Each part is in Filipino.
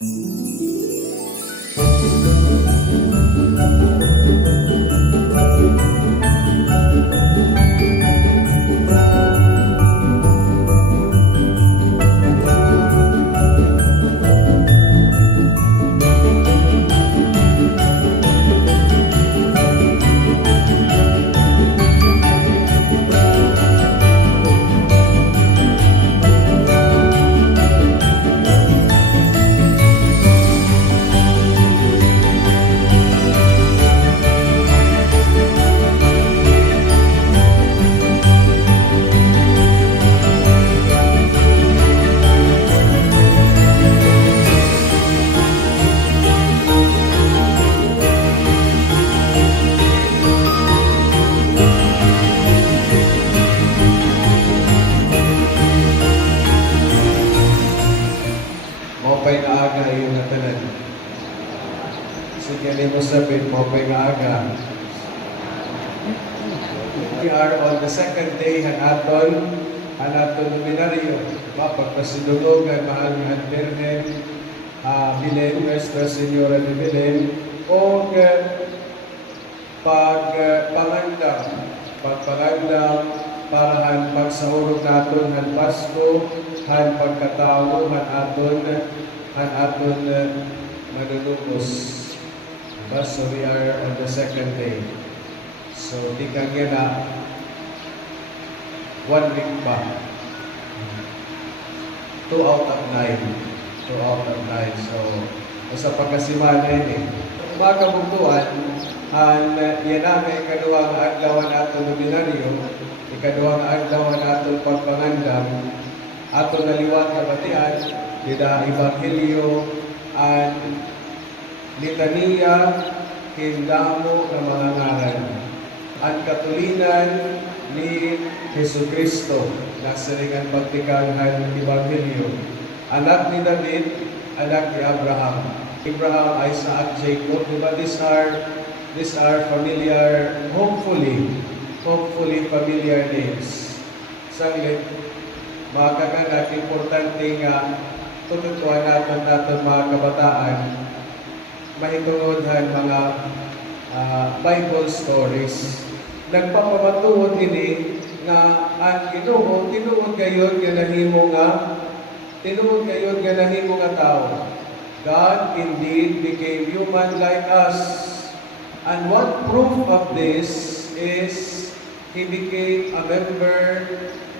Mopay nga aga yung natanan. Sige, mo sabihin, mopay nga aga. We are on the second day, hanaton luminaryo. Pagpasidulugan, mahal ni Bernen, Bilen, Nuestra Señora de Bilen, o pagpangandam, parahan pagsahurog naton han Pasko, han pagkatawo, han aton manunubos. So we are on the second day. So di kanya na 1 week pa. 2 out of 9. 2 out of 9. So sa pagkasimana yun mga kabugtuan, yan namin ikaduhang adlaw nato luminaryo, ikaduhang adlaw nato pagpangandam, ato naliwat kabatian, dida Ebanghelyo, ang litania, hindamo ng mga ngaran. Ang katulinan ni Jesucristo, nasaringan pagtikangan ng Ebanghelyo. Anak ni David, anak ni Abraham. Abraham, Isaac, Jacob, diba? These are familiar, hopefully familiar names. Saglit, mga kaganak, importante nga tututuan natin mga kabataan, mahitungod mga Bible stories. Nagpapamatuod ini nga ang Ginoo tinuod gayon nga nahimo nga tao. God indeed became human like us. And what proof of this is He became a member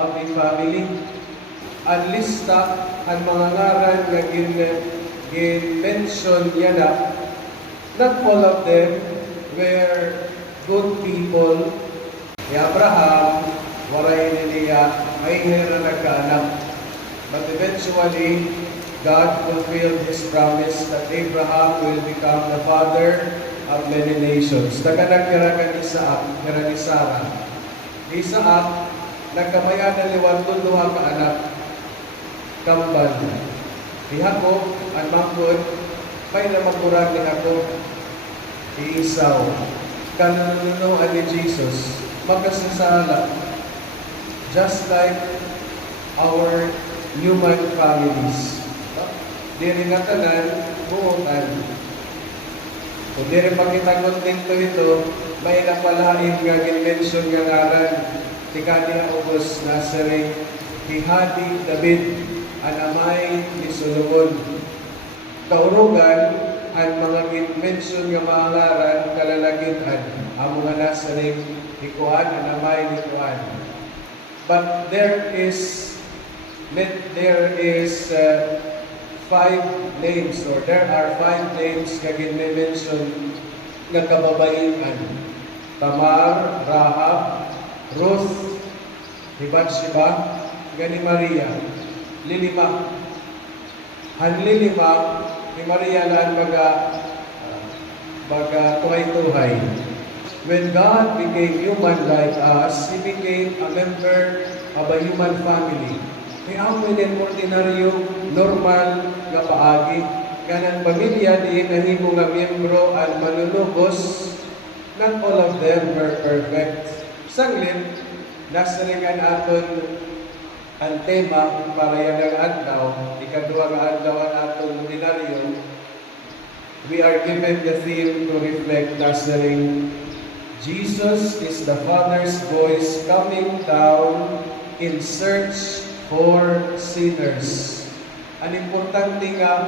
of the family. Ang lista, ang mga ngaran nga gin-mention niya na, not all of them were good people. Ni Abraham, waray niya, may hera nagkaanak. But eventually, God fulfilled His promise that Abraham will become the father of many nations. Nagkanagkaragan ni Sarah. Isaac, nagkamayan na liwantong duha ka anak, kambal. Ni Jacob, ang mangkod, may namagurang ni Jacob, ni Esau. Kanununuan ni Jesus, magkasasala. Just like our human families. Diri nga tanan, buotan. Kung diri pagkitangon dito ito, may napalain nga gin-mention nga ngaran, tikani August Nazareth, Hihadi David, anamay ni Solomon. Kaurugan, ang mga gin-mention nga mga ngaran, kalalagitan, ang mga Nazareth, ni Kuan, anamay ni Kuan. But there is 5 names, or there are 5 names nga gin-mention nga kababaingan. Tamar, Rahab, Ruth, ni Bathsheba, ni Maria. Lilima. Hanlilima, ni Maria lang baga tuhay-tuhay. When God became human like us, He became a member of a human family. May amoy din ordinaryo, normal nga paagi. Kanang pamilya di nahimo nga miyembro at manunubos, not all of them were perfect. Saglit, nasaringan aton ang tema para yan ang adlaw, ikaduha nga adlaw ang aton ordinaryo, we are given the theme to reflect Nazarene. Jesus is the Father's voice coming down in search for sinners. An importante nga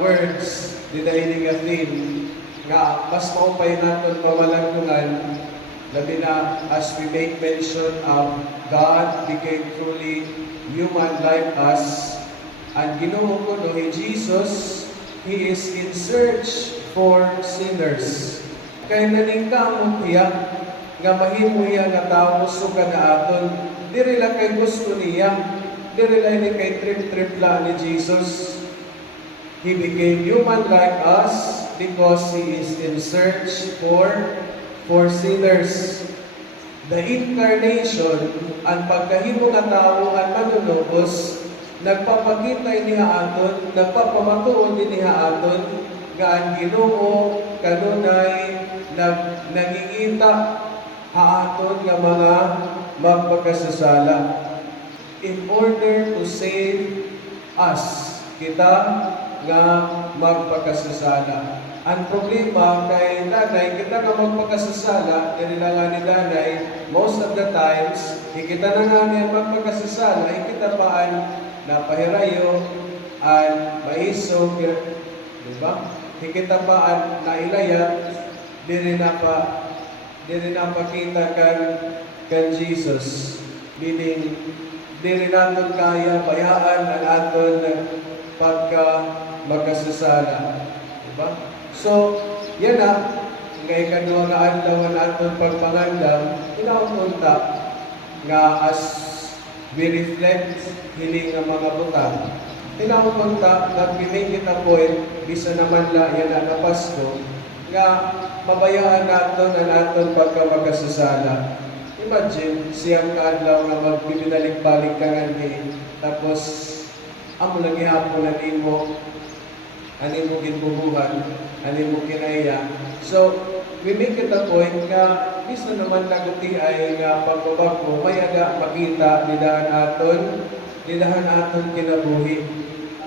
words dinahiling nga theme nga mas maupay naton pamalantungan labi na as we make mention of God became truly human like us, and Ginoo ko no Jesus, He is in search for sinners. Kaya naningkamot niya nga mahimo iya nga tao suka na aton, diri lang kay gusto niya, diri lang ni kay trip-trip lang ni Jesus. He became human like us because He is in search for sinners. The incarnation, ang pagkahimo nga tao at manunubos, nagpapakita niya aton, nagpapamatuon din niya aton, nga ang Ginoo kanunay nangingita haaton nga mga magpakasasala. In order to save us, kita nga magpakasasala. Ang problema kay nanay, kita nga magpakasasala, dili na nga ni nanay, most of the times, ikita na nga niya magpakasasala, ikita paan napahirayo, and maiso, diba? Ikita paan nailaya, dili na pakita kan Jesus. Meaning, dili natin kaya bayaan ang aton pagka magkasasala. Diba? So, yan na, nga ikaduha nga adlaw ang aton pagpangandam, inaunta nga as we reflect hiling nga mga butang, inaunta that we make it a point, bisa naman la yan na Pasko, nga mabayaan natin ang aton pagka magkasasala. Imagine, siyang kaadlaw nga magbibinalik-balik ka nga ni, tapos amo lagi hapon na nimo, ani mo ginbubuhan, ani mo kinaya. So, we make it a point nga, bisa naman naguti ay nga pagbabag mo, may aga makita, nidahan aton kinabuhi.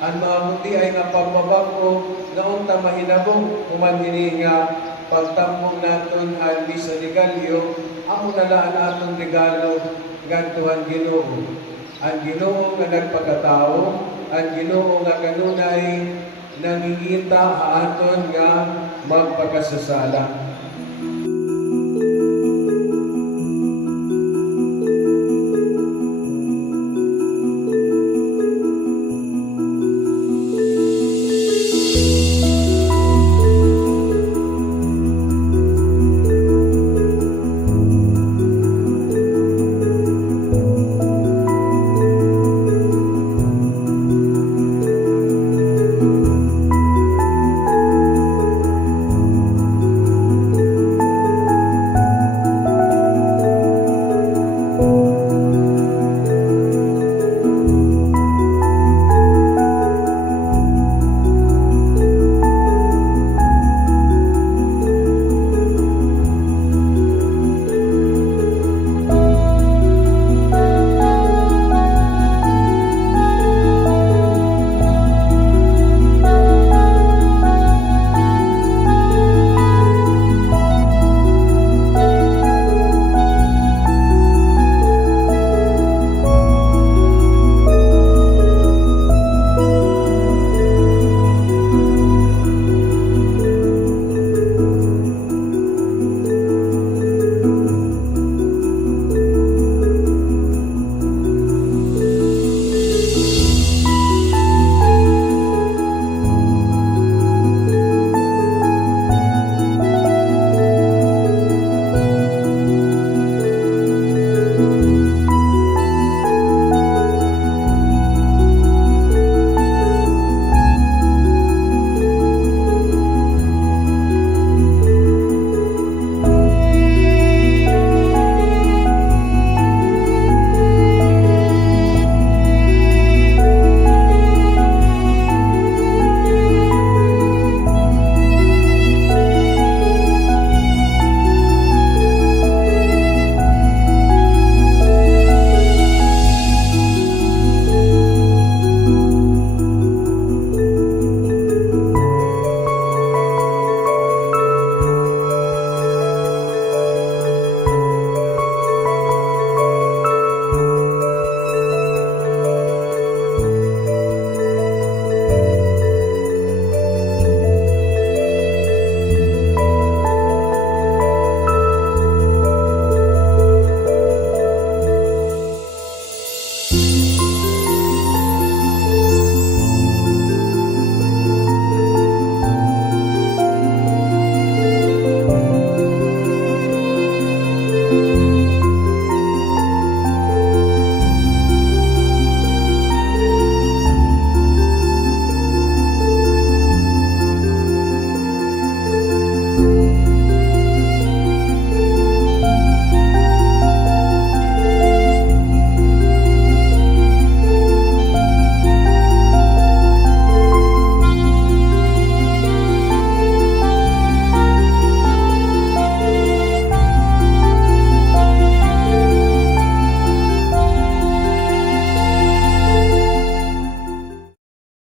Ang mabuti ay nga pagbabag mo, naon ta mahinabong, umanhini nga pagtampong naton ang bisa ni Galyo, amo nalaan aton regalo, gantuhan Ginoo. Ang Ginoo nga nagpagkatao, ang Ginoo nga kanunay nangingita aton nga magpakasasala.